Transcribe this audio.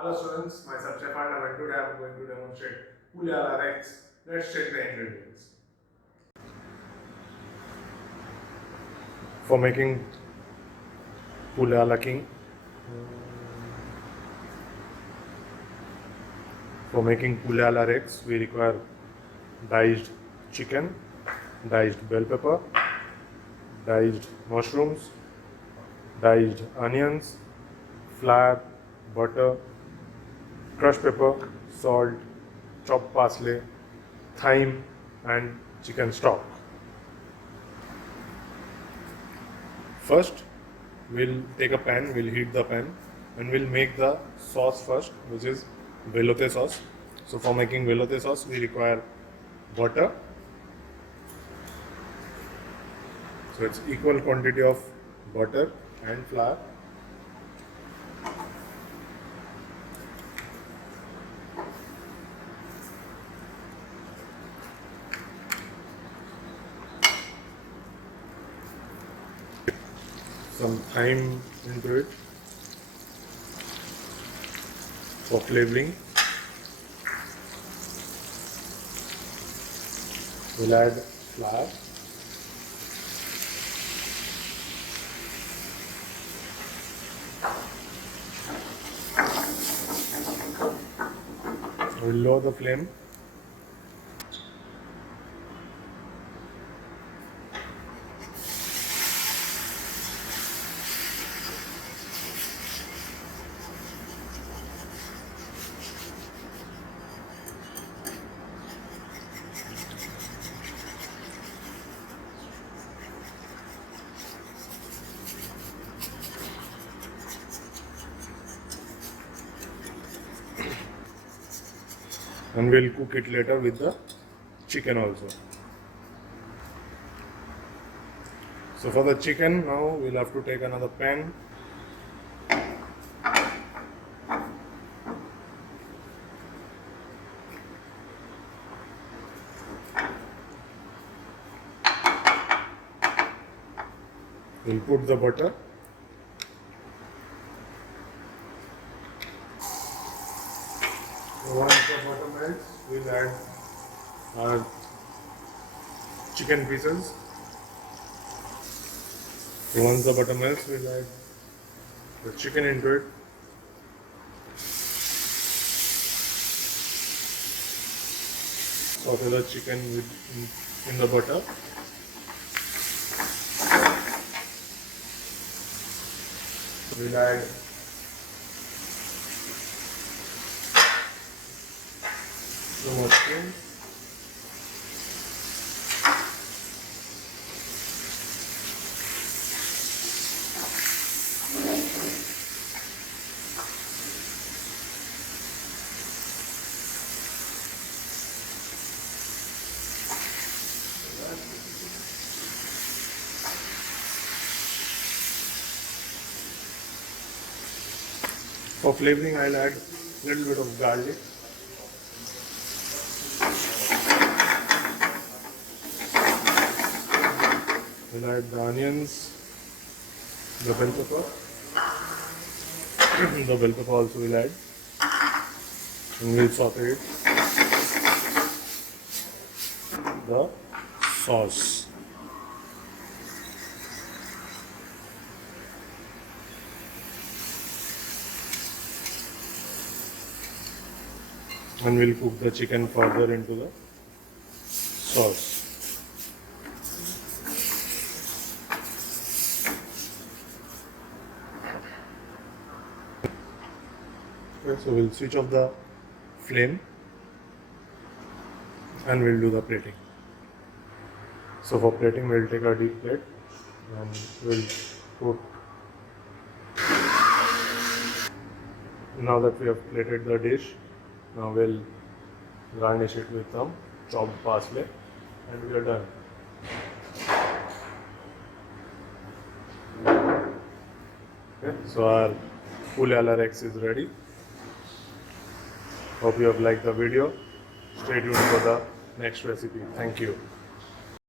Hello students, myself Chef Arnab and today I am going to demonstrate Poulet Rex. Let's check the ingredients. For making Poulet King, Rex, we require diced chicken, diced bell pepper, diced mushrooms, diced onions, flour, butter, crushed pepper, salt, chopped parsley, thyme and chicken stock. First, we'll take a pan, we'll heat the pan and we'll make the sauce first, which is velouté sauce. So for making velouté sauce, we require butter. So it's equal quantity of butter and flour. Some thyme into it for flavoring. We'll add flour. We'll lower the flame. And we'll cook it later with the chicken also. So for the chicken, now we'll have to take another pan. We'll put the butter. Once the butter melts, we'll add our chicken pieces. So once the butter melts, we'll add the chicken into it. Saute the chicken in the butter. We'll add the mushrooms. For flavoring, I'll add a little bit of garlic. We'll add the onions, the bell pepper. The bell pepper also will add. And we'll saute it. The sauce. And we'll cook the chicken further into the sauce. Okay, so we'll switch off the flame and we'll do the plating. So for plating, we'll take a deep plate and we'll put. Now that we have plated the dish, now we'll garnish it with some chopped parsley and we are done. Okay, so our Poulet Rex is ready. Hope you have liked the video. Stay tuned for the next recipe. Thank you.